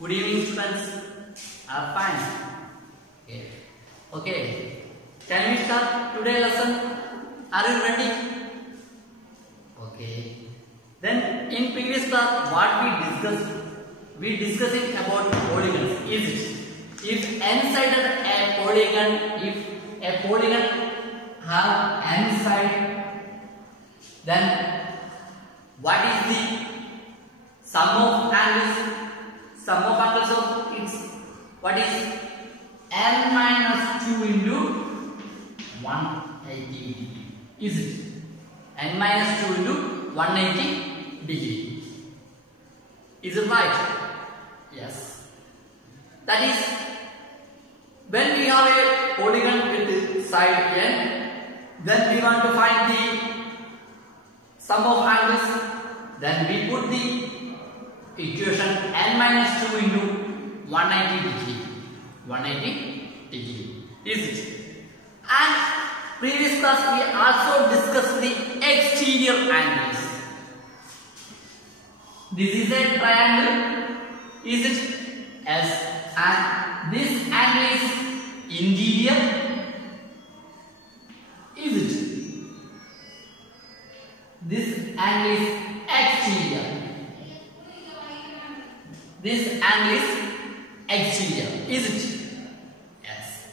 Good evening, students. Fine. Okay. Okay. Can we start today's lesson? Are you ready? Okay. Then in previous class, what we discussed it about polygons. Is it? If n side of a polygon, if a polygon have n side, then what is the sum of angles? Sum of angles of its what is n minus 2 into 180 degree. Is it? N minus 2 into 180 degree. Is it right? Yes. That is, when we have a polygon with side n, then we want to find the sum of angles. Then we put the equation n minus 2 into 180 degree. 180 degree. Is it? And previous class we also discussed the exterior angles. This is a triangle. Is it? Yes. And this angle is interior. Is it? This angle is exterior. This angle is exterior. Is it? Yes.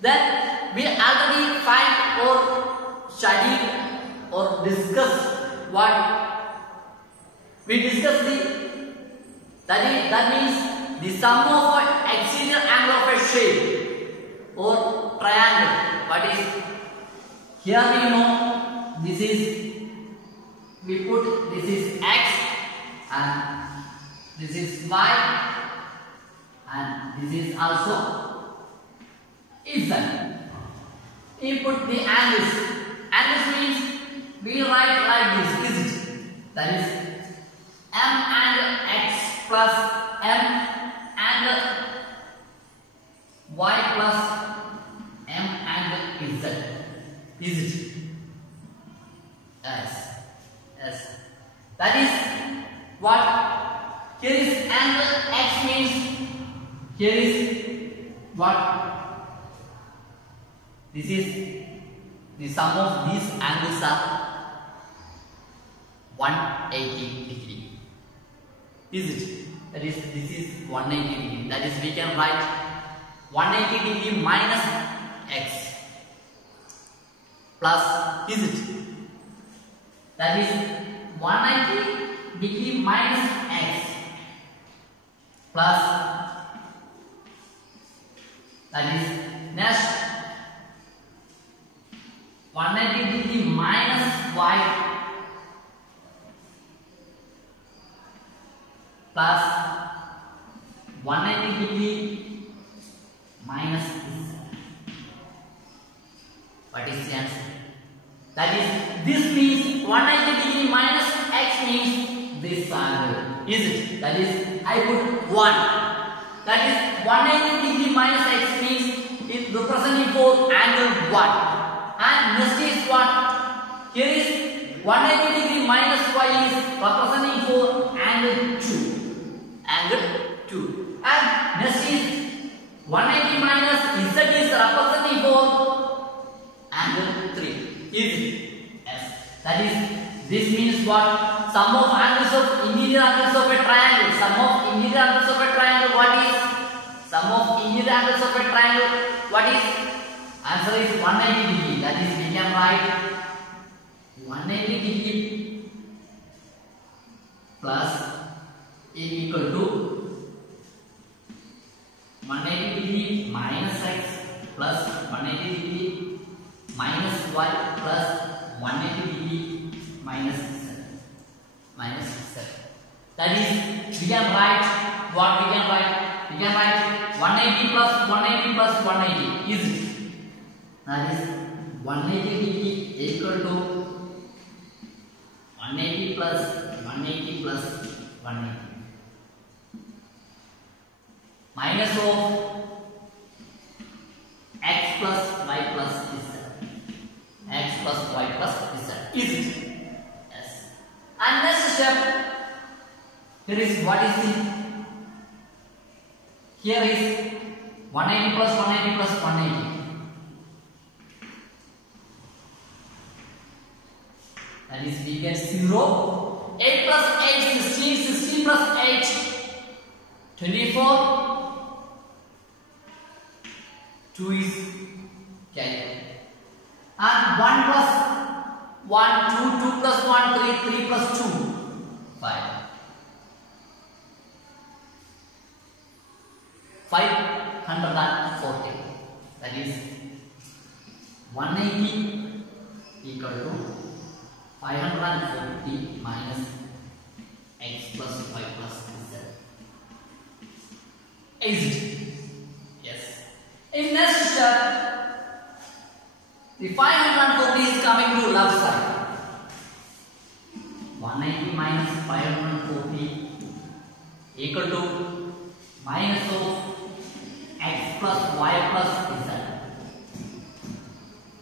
Then we already find or studied or discussed what we discussed that means the sum of exterior angle of a shape or triangle. What is here? We know this is, we put this is x and this is y and this is also z. We put the angles. Angles means we write like this. Is it? That is m and x plus m and y plus m and z. Is it? Yes. Yes. That is what? Here is angle x means here is what? This is the sum of these angles are 180 degree. Is it? That is, this is 180 degree. That is, we can write 180 degree minus x plus, is it? That is 180 degree minus x plus, that is next 180 degree minus y plus 180 degree minus z. What is the answer? That is, this means 180 degree minus x means this angle. Is it? That is, I put 1. That is 180 degree minus x means it representing for angle 1. And next is what? Here is 180 degree minus y is representing for angle 2. Angle 2. And next is 180 minus z is representing for angle 3. Is it? Yes. That is, this means what? Sum of angles of interior angles of a triangle. Sum of interior angles of a triangle. What is? Sum of interior angles of a triangle. What is? Answer is 180 degree. That is, we can write 180 degree plus equal to 180 degree minus x plus 180 degree minus y plus 180 degree minus z. Minus z. That is, we can write what we can write? We can write 180 plus 180 plus 180. Is it? That is 180 degree equal to 180 plus 180 plus 180. Minus of x plus y plus z. X plus y plus z. Is it? Yes. And next step, here is what is the here is 180 plus 180 plus 180. That is, we get 0. 8 plus 8, 16. 16 plus 8, 24. 2 is carried. And 1 plus 1, 2, 2 plus 1, 3, 3 plus 2, 5. 540. That is 180 equal to 540 minus x plus y plus z. Is it? Yes. In next step, the 540 is coming to left side. 180 minus 540 equal to minus of x plus y plus z.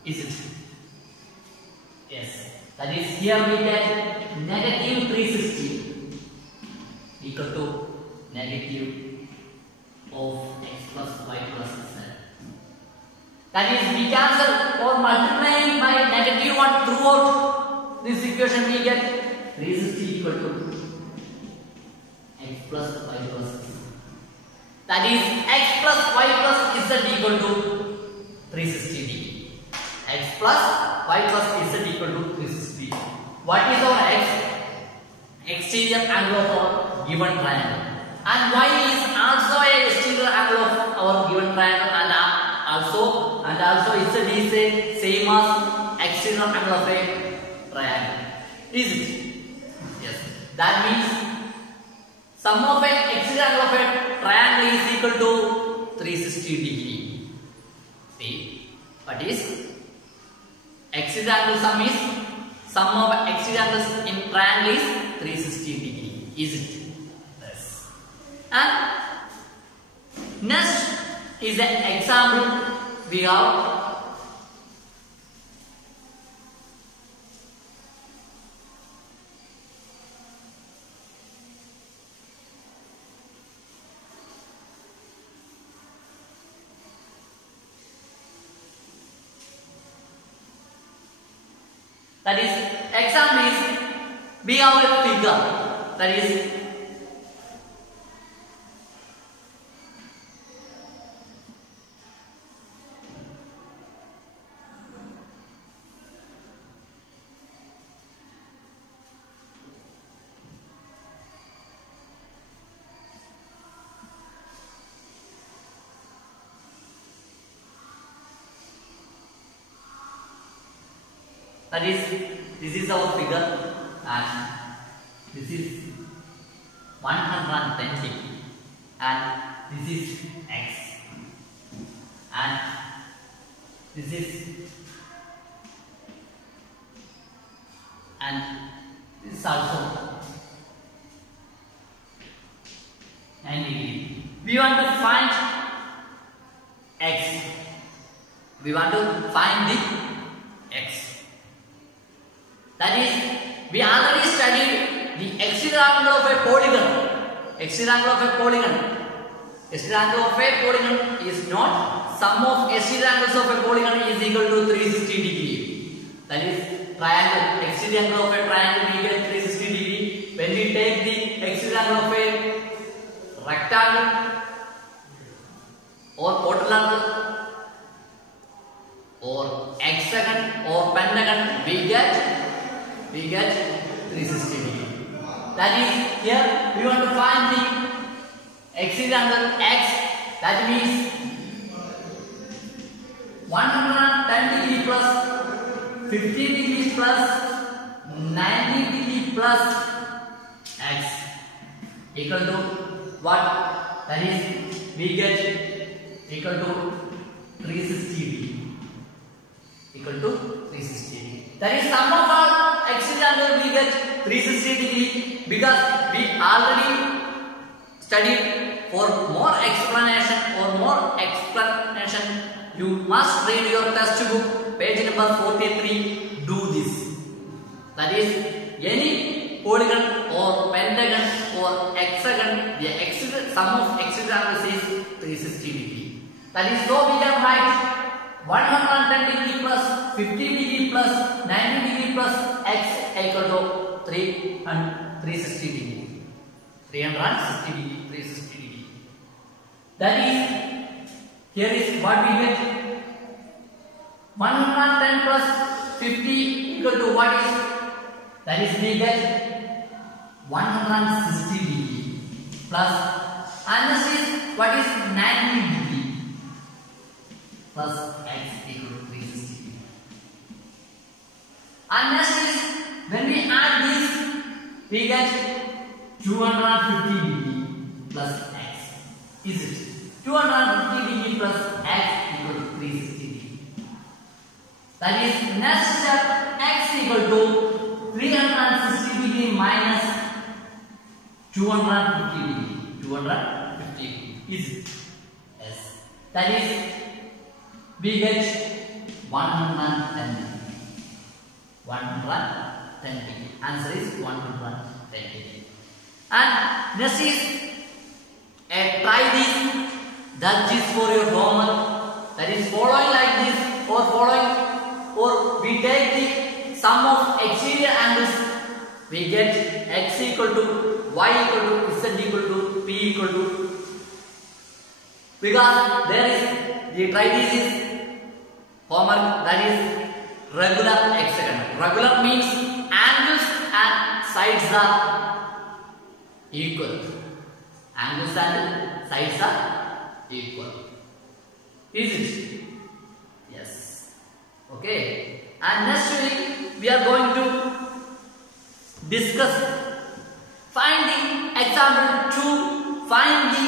Is it? Yes. That is, here we get negative 360 equal to negative of x plus y plus z. That is, we cancel or multiplying by negative 1 throughout this equation, we get 360 equal to x plus y plus z. That is, x plus y plus z equal to 360 degree. X plus y plus z equal to 360. What is our x? Exterior angle of our given triangle. And y is also a exterior angle of our given triangle, and also z is the same as exterior angle of a triangle. Is it? Yes. That means sum of a exterior angle of a triangle is equal to 360 degree. See, what is exterior angle sum is sum of exterior angles in triangle is 360 degree. Is it? Yes. And next is an example we have. That is, example is, we have a figure, that is, this is our figure, and this is 120, and this is x, and this is, and this is also 90 degree. We want to find x. We want to find the x. That is, we already studied the exterior angle of a polygon. Exterior angle of a polygon. Exterior angle of a polygon is not sum of exterior angles of a polygon is equal to 360 degree. That is, triangle. Exterior angle of a triangle we get 360 degree. When we take the exterior angle of a rectangle or quadrangle or hexagon or pentagon, we get 360 degree. That is, here we want to find the exterior angle x. That means 110 degree plus 50 degrees plus 90 degree plus x equal to what? That is, we get equal to 360 degree. Equal to 360 degree. That is, sum of all exterior angle we get 360 degree, because we already studied. For more explanation you must read your textbook page number 43. Do this. That is, any polygon or pentagon or hexagon, the sum of extended angles is 360 degree. That is, so we can write 110 degree plus 50 degree plus 90 degree plus x equal to 360 degree. 360 degree, 360 degree. That is, here is what we get. 110 plus 50 equal to what is? That is, we get 160 degree plus, and this is what is 90 degree plus x equal to 360 degree. And next is, when we add this, we get 250 degree plus x. Is it? 250 degree plus x equal to 360 degree. That is, next step, x equal to 360 degree minus 250 degree. 250 degree. Is it? Yes. That is, we get 110 degree. 110 degree. Answer is 110 degree. And next is, try this. That is for your homework. That is, following like this, or following, or we take the sum of exterior angles. We get x equal to y equal to z equal to p equal to, because there is the try this is homework, that is regular hexagon. Regular means angles and sides are equal. Angles and sides are equal. Is it? Yes. Okay. And next week we are going to discuss, find the example 2, find the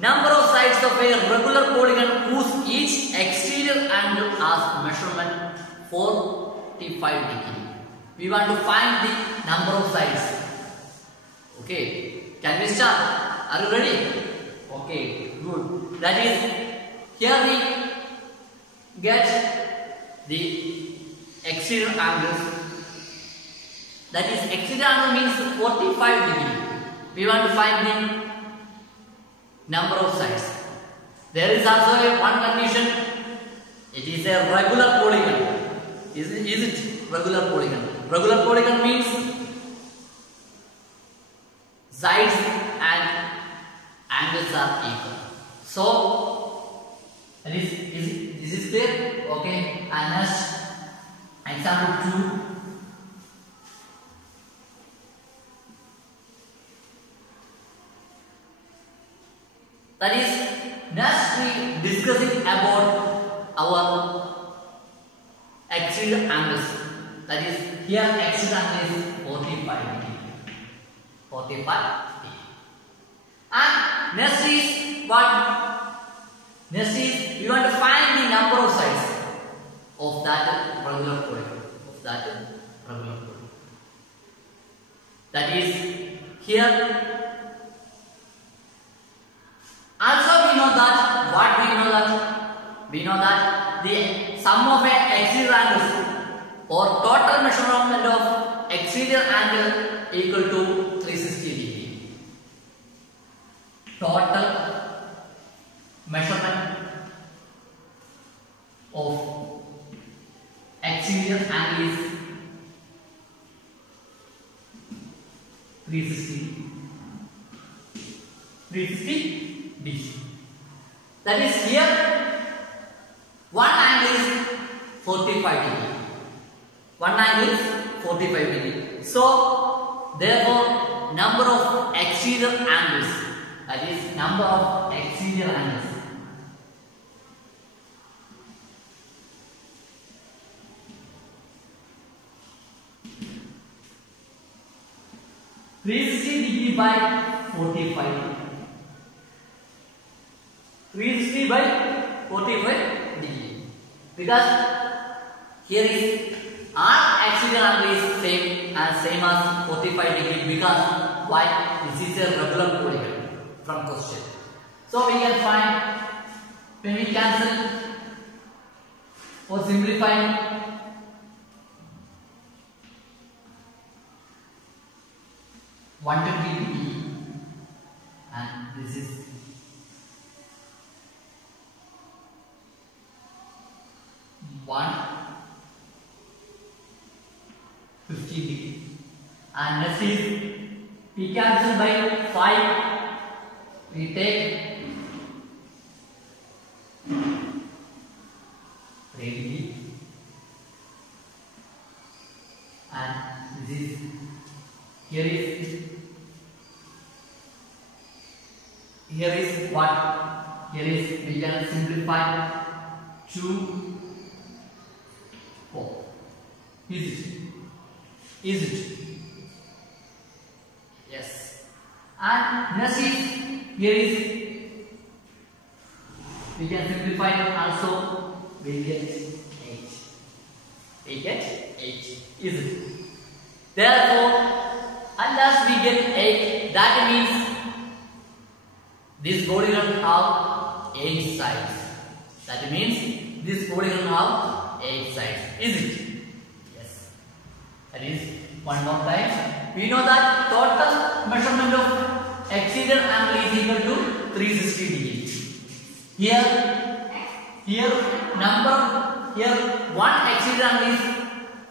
number of sides of a regular polygon whose each exterior angle has measurement 45 degree. We want to find the number of sides. Okay, can we start? Are you ready? Okay, good. That is, here we get the exterior angles. That is, exterior angle means 45 degree. We want to find the number of sides. There is also one condition. It is a regular polygon. Is it regular polygon? Regular polygon means sides and angles are equal. So, this is clear. Okay. And next, example 2. That is, next we discussing about our exterior angles. That is, here exterior angle is 45 degree. 45 degree. And next is what? Next is, we want to find the number of sides of that regular polygon. That is, here. Also, we know that, what we know that? We know that the sum of exterior angles or total measurement of exterior angle equal to 360 degree. Total measurement of exterior angle is 360 degree. That is, here one angle is 45 degree. One angle is 45 degree. So, therefore, number of exterior angles, that is, number of exterior angles, (360 degree by 45). 360 by 45 degree. Because here is our exterior angle is same as 45 degree, because why? This is a regular polygon from question. So we can find, when we cancel or simplify, 120 degree, and this is 150 degree, and next is we cancel by 5, we take 3 degree, and this is here is what? Here is we can simplify 2, 4. Is it? Is it? Yes. And next is here is we can simplify also, we get 8. We get 8. Is it? Therefore, unless we get 8, that means this polygon have 8 sides. That means this polygon have 8 sides. Is it? Yes. That is one more time. We know that total measurement of exterior angle is equal to 360 degrees. Here one exterior angle is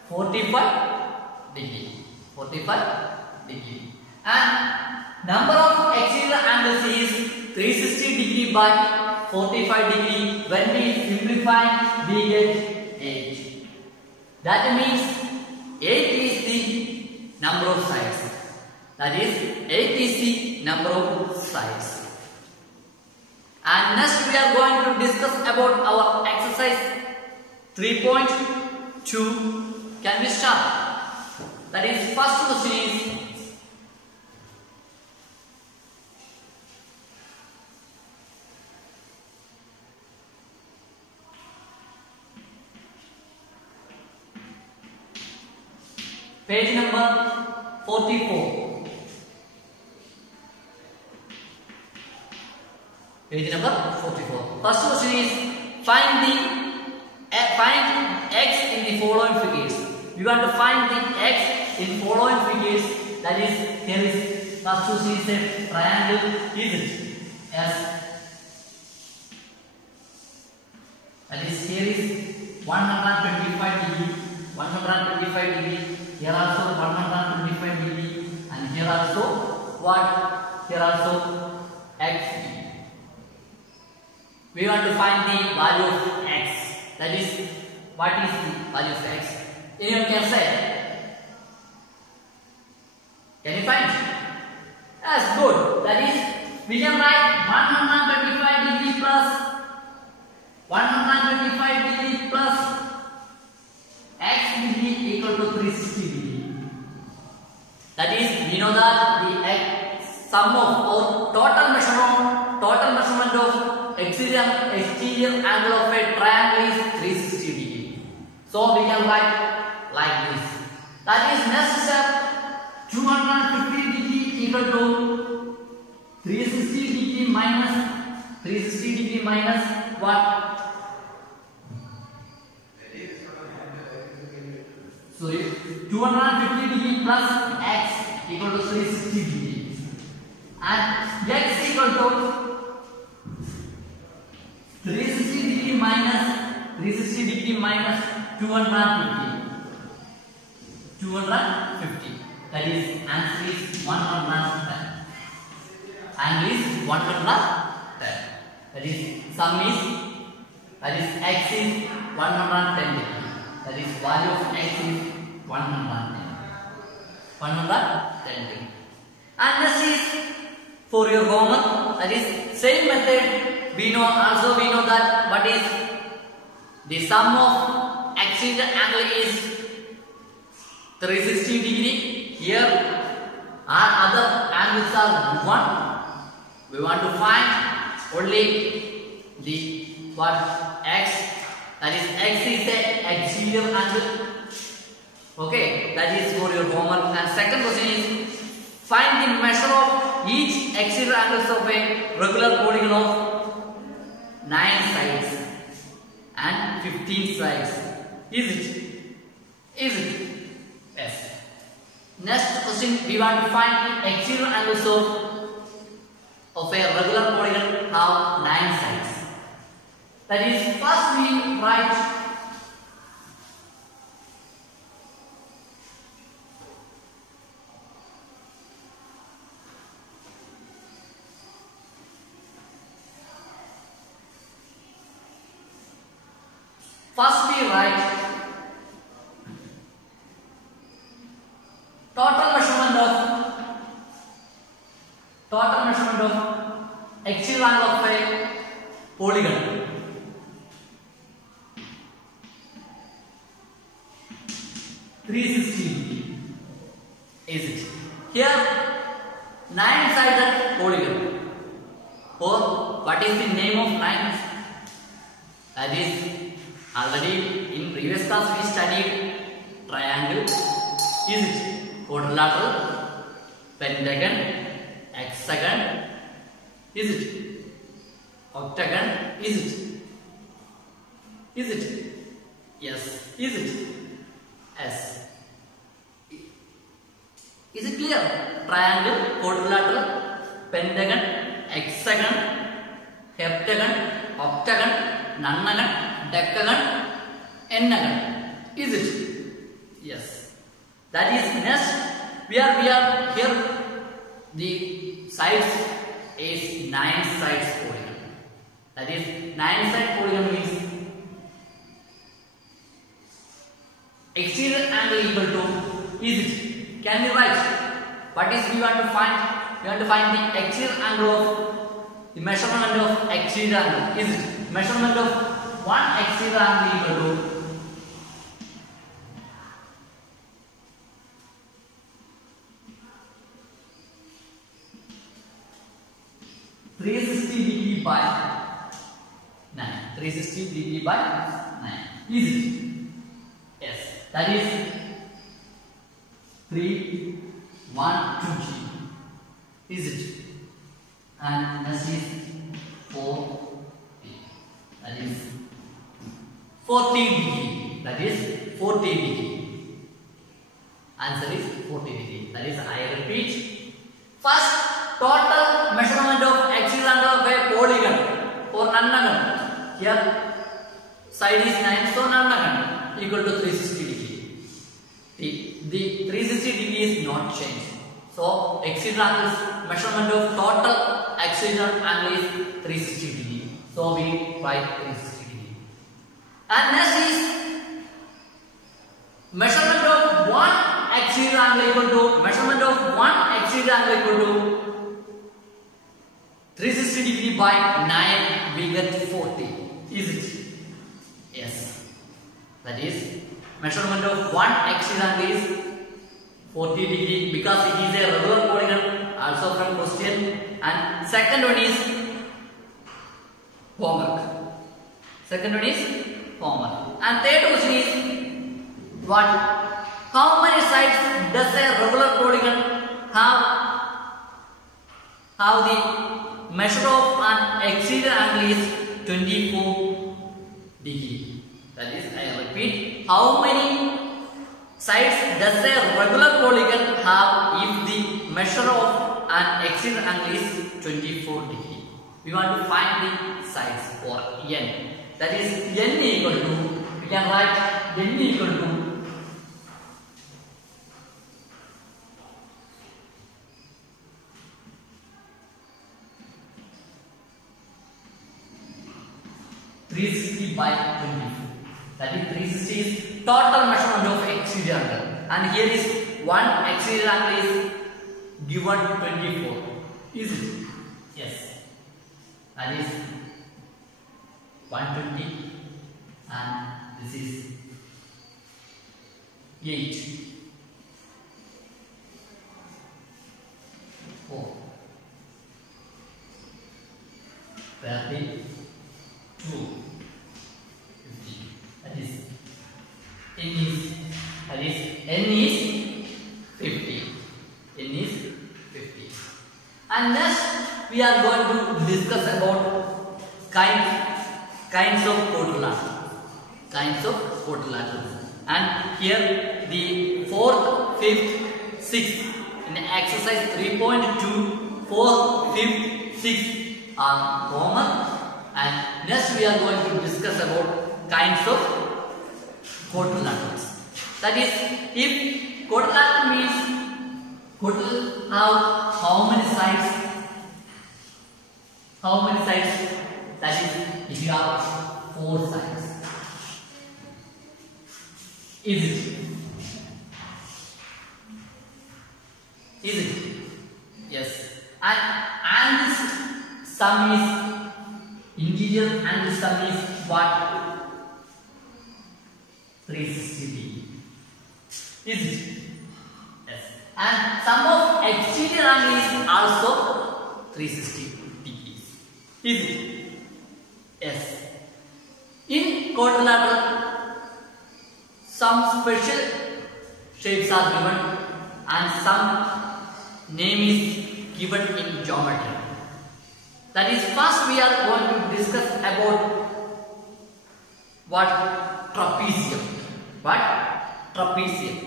45 degree. 45 degree. And number of exterior angles is 360 degree by 45 degree. When we simplify, we get 8. That means 8 is the number of sides. That is 8 is the number of sides. And next we are going to discuss about our exercise 3.2. Can we start? That is, first question is page number 44. Page number 44. First question is find x in the following figures. You want to find the x in following figures. That is, here is first question is a triangle. Is it? Yes. That is, here is 125 degree. 125 degree. Here also 125 degree, and here also what? Here also x. We want to find the value of x. That is, what is the value of x? Anyone can say? Can you find? That's good. That is, we can write 125 degree plus 125 degree plus x degree equal to 360 degree. That is, we know that the sum of or total measurement of exterior angle of a triangle is 360 degree. So we can write like this. That is, next step, 250 degree equal to 360 degree minus what? Sorry, 250 degree plus x equal to 360 degree, and x equal to 360 degree minus 250. That is, answer is 110. Angle is 110. That is, sum is, that is, x is 110 degree. That is, value of x is 110 degree. And this is for your homework. That is, same method. We know that what is the sum of exterior angle is 360 degree. Here our other angles are 1. We want to find only the what? X. That is, x is the exterior angle. Okay, that is for your homework. And second question is find the measure of each exterior angles of a regular polygon of 9 sides and 15 sides. Is it? Yes. Next question, we want to find exterior angles of a regular polygon have 9 sides. That is, first we write total measurement of exterior angle of a polygon. Is it? Here 9-sided polygon. Or what is the name of 9? That is, already in previous class we studied triangle. Is it? Quadrilateral, pentagon, hexagon. Is it? Octagon. Is it? Is it? Yes. Is it? Yes. Is it clear? Triangle, quadrilateral, pentagon, hexagon, heptagon, octagon, nonagon, decagon, entagon. Is it? Yes. That is next. We are here. The sides is 9 sides polygon. That is 9-side polygon means exterior angle equal to, is it? Can we write? What is we want to find? We want to find the exterior angle of the measurement of exterior angle. Is it? Measurement of one exterior angle equal to 360 degree by 9. 360 degree by 9. Is it? Yes. That is 312G. Is it? And this is 4. That is 40 degree. That is 40 degree. Answer is 40 degree. That is, I repeat. First, total measurement of exterior angle of a polygon or nonagon. Here side is 9, so nonagon equal to 360 degree. The 360 degree is not changed. So exterior angle measurement of total exterior angle is 360 degree. So we write 360 degree. And next is measurement of one exterior angle equal to 360 degree by 9, we get 40. Is it? Yes. That is, measurement of one exterior angle is 40 degree because it is a regular polygon, also from question. And second one is homework. And third question is what? How many sides does a regular polygon have the measure of an exterior angle is 24 degree. That is, I repeat, how many sides does a regular polygon have if the measure of an exterior angle is 24 degree? We want to find the sides for n. That is, n equal to, we can write n equal to 360 by 24. That is, 360 is total measurement of exterior angle. And here is one exterior angle is given 24. Is it? Yes. That is 120 and this is 8. 4. 30. 2. 50. That is n is 50. N is 50. And next we are going to discuss about kinds of quadrilaterals. And here the 4th, 5th, 6. In exercise 3.2, 4, 5, 6 are common. And next we are going to discuss about kinds of quadrilaterals. That is, if quadrilateral means quadrilateral have how many sides? How many sides? That is, if you have 4 sides. Is it? Is it? Yes. And this sum is integer and this sum is what? 360 degree. Is it? Yes. And sum of exterior angle is also 360 degrees. Is it? Yes. In quadrilateral, some special shapes are given and some name is given in geometry. That is, first we are going to discuss about what? Trapezium. What? Trapezium.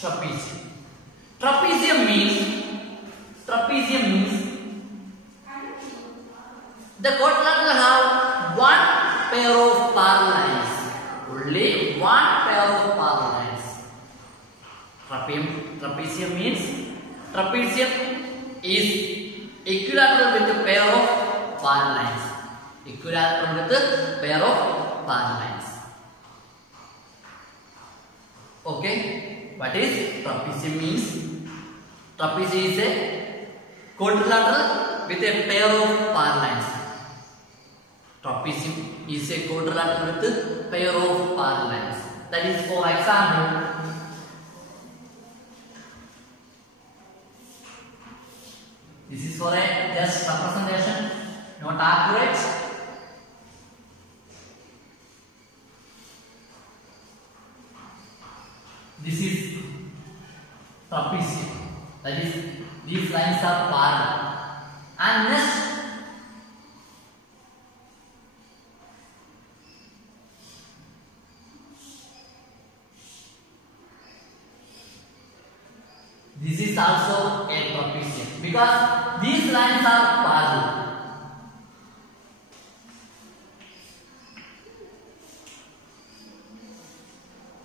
Trapezium. Trapezium means the quadrilateral have one pair of parallel lines. Only one pair of parallel lines. Trapezium means is equilateral with a pair of parallel lines. Equilateral with a pair of parallel lines. Okay. What is trapezium means? Trapezium is a quadrilateral with a pair of parallel lines. Trapezium is a quadrilateral with a pair of parallel lines. That is, for example, this is for a just representation, not accurate. This is trapezium. That is, these lines are parallel. And next, this is also a trapezium because these lines are parallel.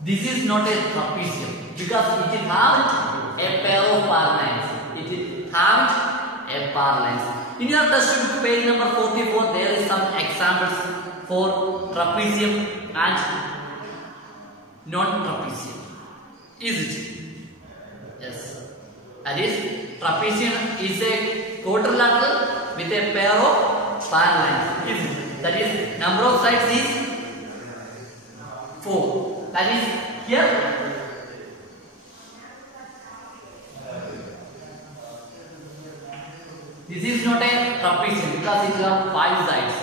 This is not a trapezium because it has a pair of parallel lines. It has a parallel lines. In your textbook, page number 44, there is some examples for trapezium and non-trapezium. Is it? Yes. That is, trapezium is a quadrilateral with a pair of parallel lines. Is it? That is, number of sides is 4. That is, here this is not a trapezium because it has 5 sides.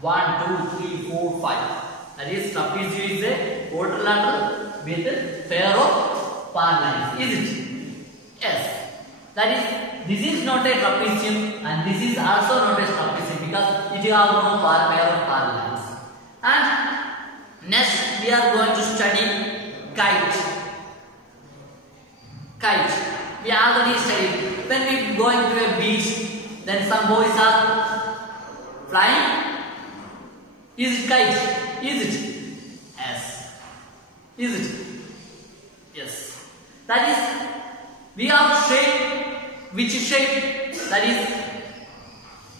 1, 2, 3, 4, 5. That is, trapezium is a quadrilateral with a pair of parallel lines. Is it? Yes. That is, this is not a trapezium and this is also not a trapezium because it has no pair of parallel lines. And next we are going to study kite. Kite. We already studied. When we going to a beach, then some boys are flying. Is it kite? Is it? Yes. Is it? Yes. That is, we have shape. Which shape? That is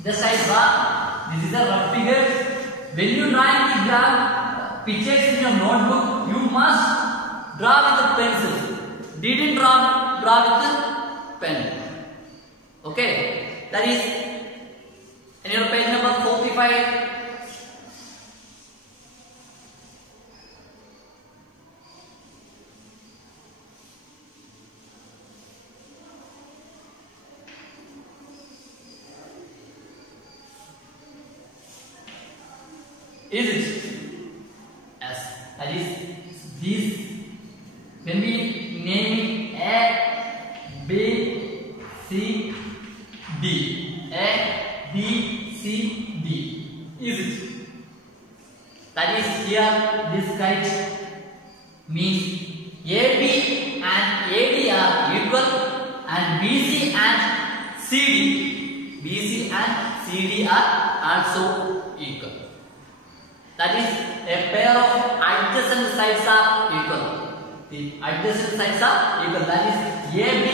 the side bar. This is a rough figure. When you drawing the graph pictures in your notebook, you must draw with a pencil. Didn't draw with a pen. Okay. That is in your page number 45. Is it? Yes. That is, these, when we name it A, B, C, D. A, B, C, D. Is it? here this kite means AB and AD are equal and BC and CD are also equal. That is, a pair of adjacent sides are equal. The adjacent sides are equal. That is, AB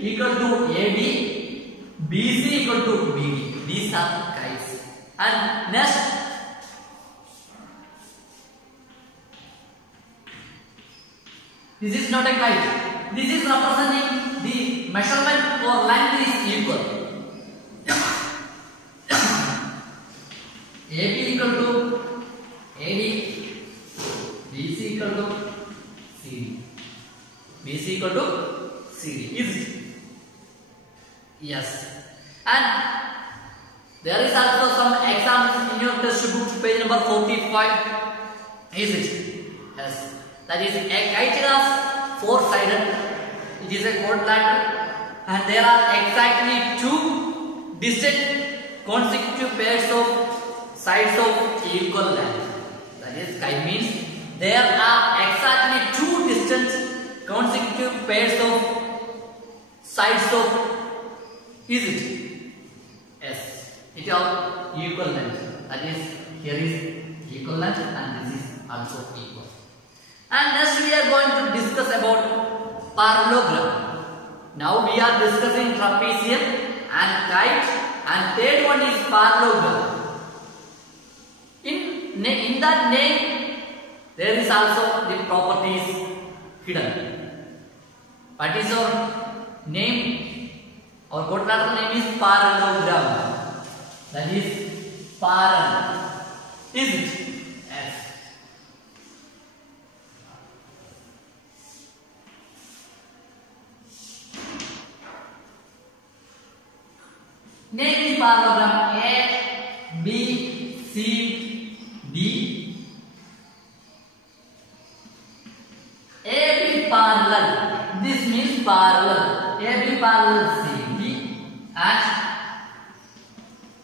equal to AD, BC equal to BD. These are kites. And next, this is not a kite. This is representing the measurement or length is equal. AB equal to AD, BC equal to CD. BC equal to CD. Is it? Yes. And there is also some examples in your textbook, page number 45. Is it? Yes. That is, a kite has four-sided. It is a quadrilateral, and there are exactly two distant consecutive pairs of sides of equal length. That is, kite means there are exactly two distant consecutive pairs of sides of. Is it? Yes. It is equal length. That is, here is equal length, and this is also equal. And next we are going to discuss about parallelogram. Now we are discussing trapezium and kite, and third one is parallelogram. In that name there is also the properties hidden. What is our name? Our quadrilateral name is parallelogram. That is parallel. Is it? Yes. Name the parallelogram A, B, C, D. AB parallel. This means parallel. AB parallel CD and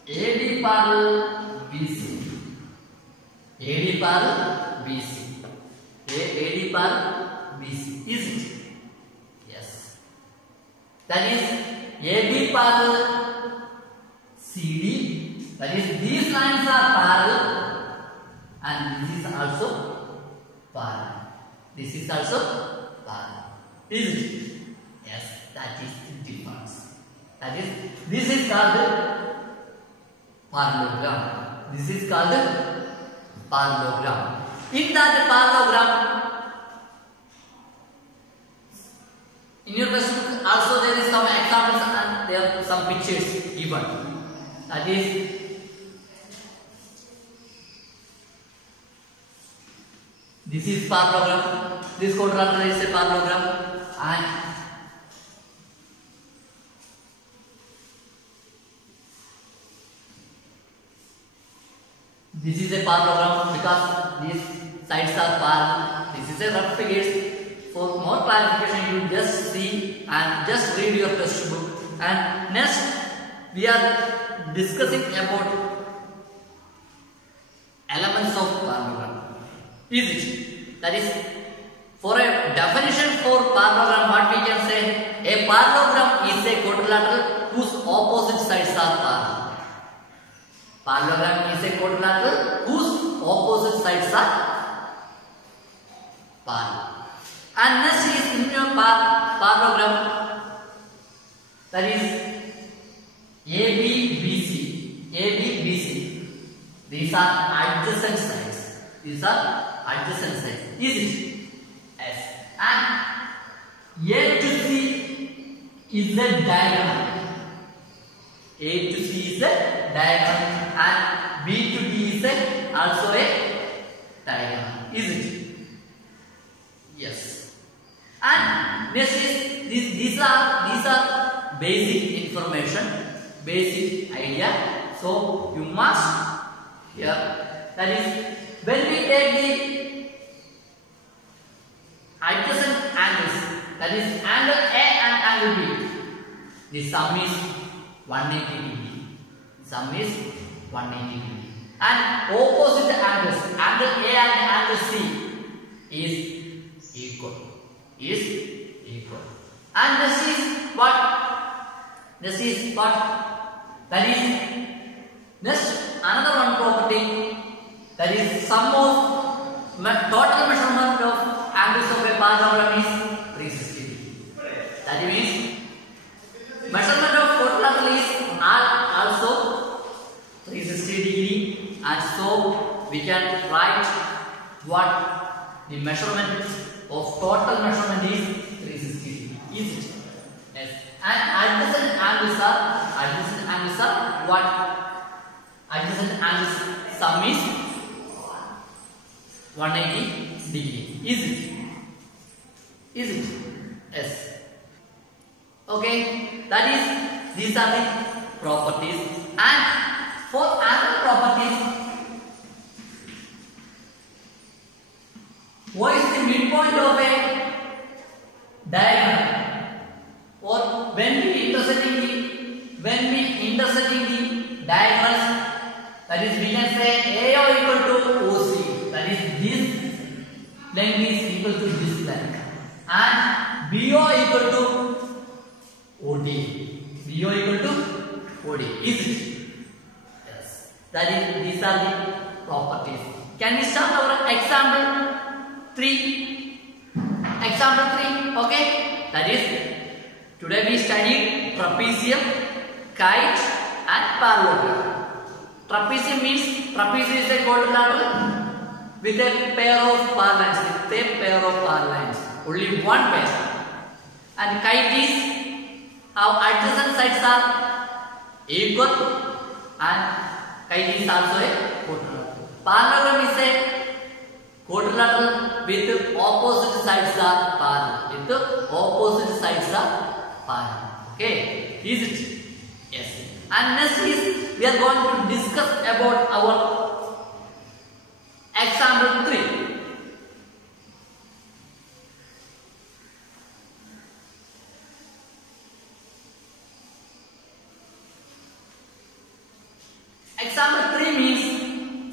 AD parallel BC. AD parallel BC. AD parallel BC. Is it? Yes. That is, AB parallel CD. That is, these lines are parallel, and this is also parallel. This is also parallel. Is it? Yes, that is the difference. That is, this is called parallelogram. This is called parallelogram. In that parallelogram, in your textbook also there is some examples and there are some pictures given. That is, this is parallelogram. This quadrilateral is a parallelogram, and this is a parallelogram because these sides are parallel. This is a rough figures. For more clarification, you just see and just read your textbook. And next, we are discussing about elements of parallelogram. Is it? That is, for a definition for parallelogram, what we can say? A parallelogram is a quadrilateral whose opposite sides are parallel. Parallelogram is a quadrilateral whose opposite sides are parallel. And next is in your parallelogram, that is ABBC. ABBC. These are adjacent sides. These are adjacent sides. Is it? Yes. And A to C is a diagonal. A to C is a diagonal, and B to D is also a diagonal. Is it? Yes. And next is these are basic information, basic idea. So you must here. That is, when we take the adjacent angles, that is angle A and angle B, the sum is 180 degree. Sum is 180 degree. And opposite angles, angle A and angle C is equal. Is equal. And this is what? This is what? That is next another one property, that is sum of total measurement of angles of a parallelogram is 360 degree. That means measurement of quadrilateral is also 360 degree, and so we can write what the measurement of total measurement is 360 degree. Is it? Yes. And adjacent angles are what? Adjacent angles sum is 180 degree. Is it? Is it? Yes. Okay. That is, these are the properties. And for angle properties, what is the midpoint of a diagonal? Or when we intersecting the diagonals, that is, we can say AO equal to OC. That is, this length is equal to this length, and BO equal to OD. BO equal to OD. Is it? Yes. That is, these are the properties. Can we start our example 3? Example 3. Okay. That is, today we studied trapezium, kite, and parallelogram. Trapezium means, trapezium is a quadrilateral with a pair of parallels. Only one pair. And kite is, our adjacent sides are equal, and kite is also a quadrilateral. Parallelogram is a quadrilateral with opposite sides are parallel. Okay, is it? Yes. And next is, we are going to discuss about our example 3. Example 3 means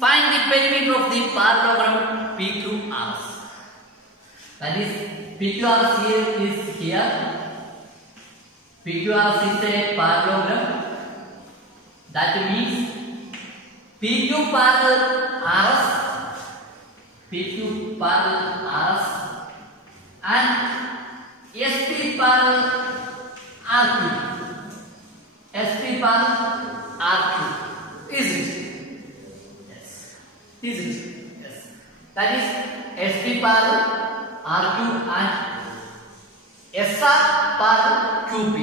find the perimeter of the parallelogram PQRS. That is, PQRS is here. PQRS is a parallelogram. That means PQ parallel RS and SP parallel RQ. SP parallel RQ. Is it? Yes. Is it? Yes. That is, SP parallel RQ and SR parallel QP.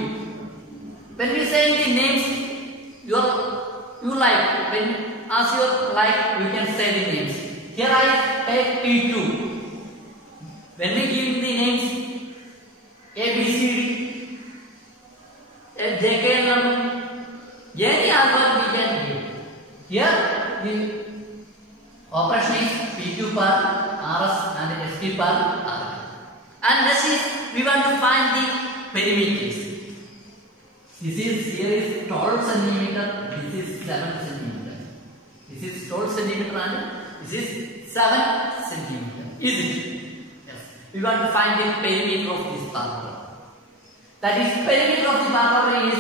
When we say the names, you like, when as you like, you can say the names. Here I take P2. When we give the names A, B, C, D, F, J, K, L, any other we can give. Here the operation is PQ per RS and SP per R. And next is, we want to find the perimeters. This is, here is 12 centimeter, this is 7 centimeter. This is 12 centimeter and this is 7 centimeter. Is it? Yes. We want to find the perimeter of this parallelogram. That is, perimeter of the parallelogram is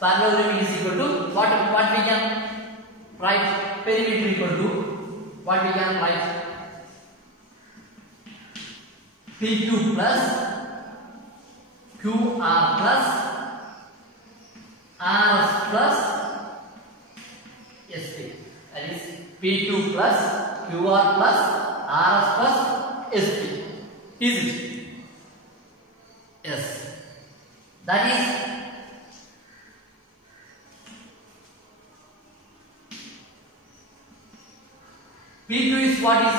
parallelogram is equal to what we can write? Perimeter equal to what we can write? PQ plus QR plus RS plus SP. That is, P2 plus QR plus RS plus SP. Is it? Yes. That is, P2 is what is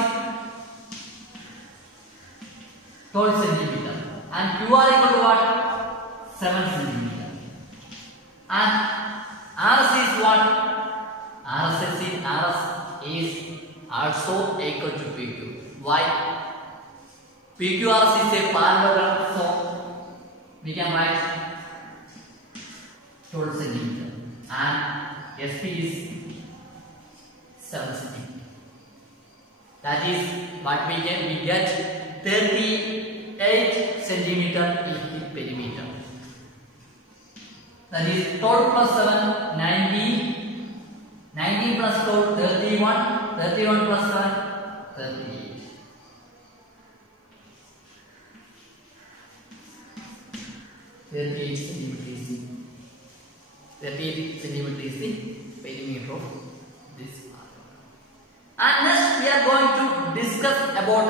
12 centimeter and QR equal to what? 7 centimeter. And RS is what? RS is also equal to PQ. Why? PQRS is a parallelogram, so we can write 12 centimeter and SP is 7 centimeter. That is what we get 38 centimeter is the perimeter. That is 12 plus 7 19, 19 plus 12 31, 31 plus 7 38. 38 centimeter is the 38 centimeter is the perimeter of this parallel. And next we are going to discuss about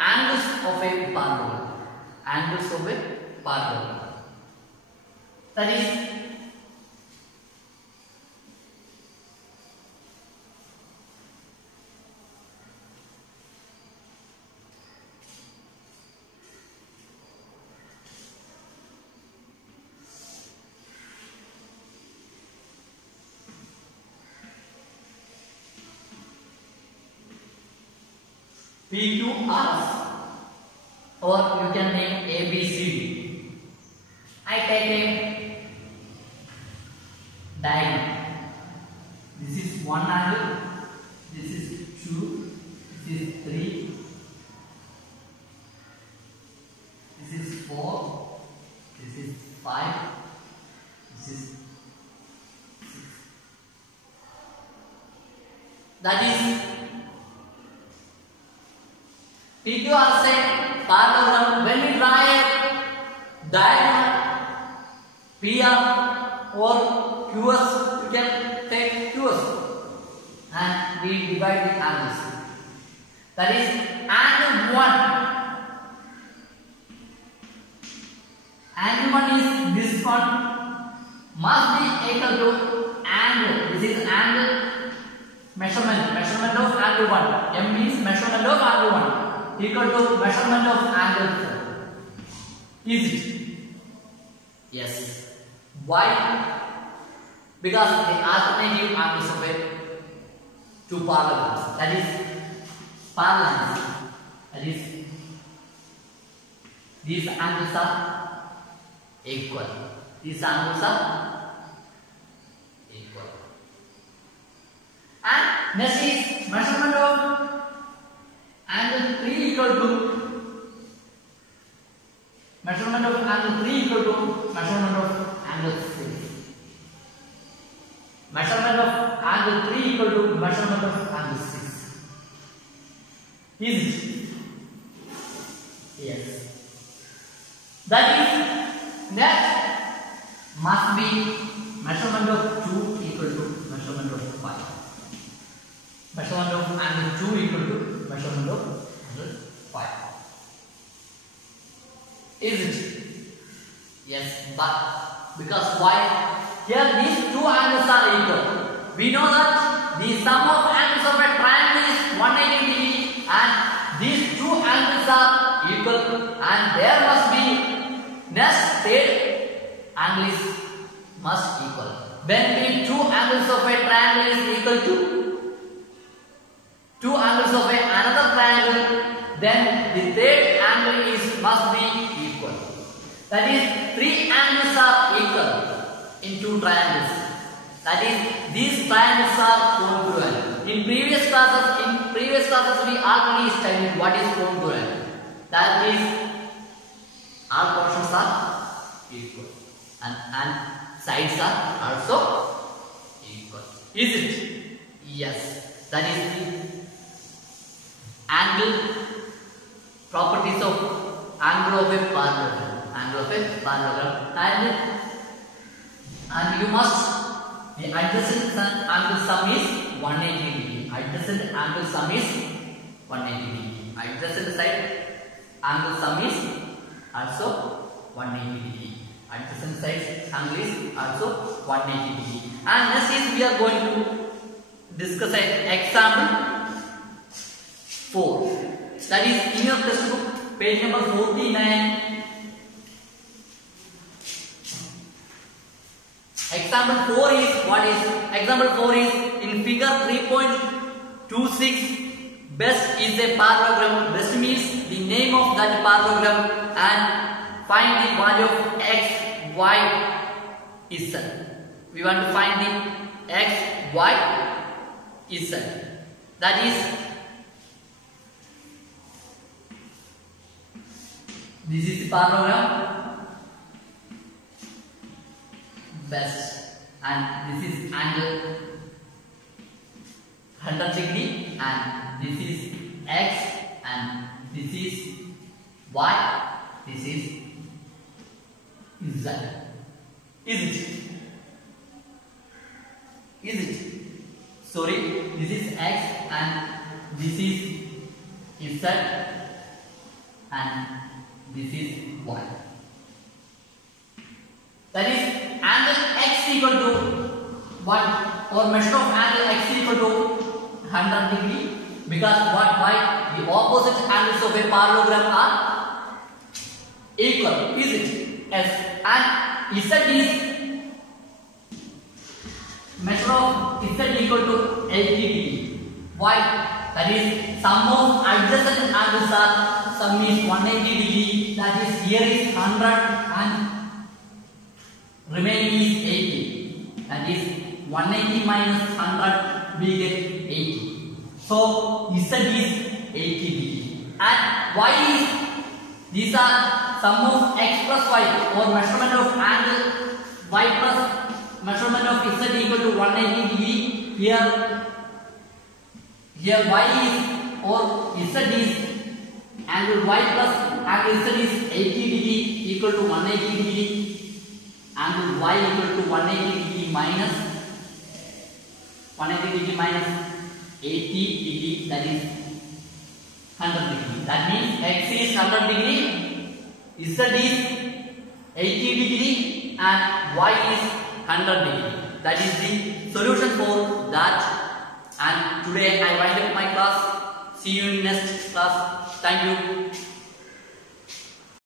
angles of a parallel. Angles of a parallel. That is PQRS, or you can name ABCD. I take a diagonal. This is one angle, this is 2, this is 3, this is 4, this is 5, this is 6. That is PQRS parallelogram. When we draw a diagonal PR or QS, we can take QS and we divide the angles. That is angle 1. Angle 1 is this one, must be equal to angle. This is angle measurement of angle 1. M means measurement of angle 1. Equal to measurement of angle 4. Is it? Yes. Why? Because the alternative angles of two parallels, that is parallels, that is these angles are equal. These angles are equal. And next is measurement of angle 3 equal to measurement of angle 3 equal to measurement of angle 6. Measurement of angle 3 equal to measurement of angle 6. Is it? Yes. That is, that must be measurement of 2 equal to measurement of 5. Measurement of angle 2 equal to measurement of angle 5. Is it? Yes, but because why? Here these two angles are equal. We know that the sum of angles of a triangle is 180 degree and these two angles are equal, and there must be next third angle is must equal. When the two angles of a triangle is equal to two angles of another triangle, then the third angle is must be equal. That is, three angles are equal in two triangles. That is, these triangles are congruent. In previous classes we already studied what is congruent. That is, all portions are equal and sides are also equal. Is it? Yes. That is the angle properties of angle of a parallelogram. And you must, the adjacent angle sum is 180 degree. Adjacent angle sum is 180 degree. Adjacent side angle sum is also 180 degree. Adjacent side angle is also 180 degree. And next is we are going to discuss an example 4. That is in your textbook, page number 49. Example 4 is what is? Example 4 is in figure 3.26. Best is a parallelogram. Best means the name of that parallelogram, and find the value of x, y, z. We want to find the x, y, z. That is, this is the parallelogram best, and this is angle 100 degree, and this is x, and this is y, this is z. Is it? Is it? Sorry, this is x and this is z and this is y. That is, angle x equal to what? Or measure of angle x equal to 100 degree, because what? Why? The opposite angles of a parallelogram are equal. Is it? Yes. And z is measure of z equal to 80 degree. Why? That is, sum of adjacent angles are, sum is 180 degree. That is, here is 100 and remaining is 80. That is 180 minus 100, we get 80. So z is 80 degree. And y is, these are sum of x plus y, or measurement of angle y plus measurement of z equal to 180 degree. Here y is, or z is angle y plus angle z is 80 degree equal to 180 degree. Angle y equal to 180 degree minus 180 degree minus 80 degree, that is 100 degree. That means x is 100 degree, z is 80 degree, and y is 100 degree. That is the solution for that. And today I wind up my class. See you in next class. Thank you.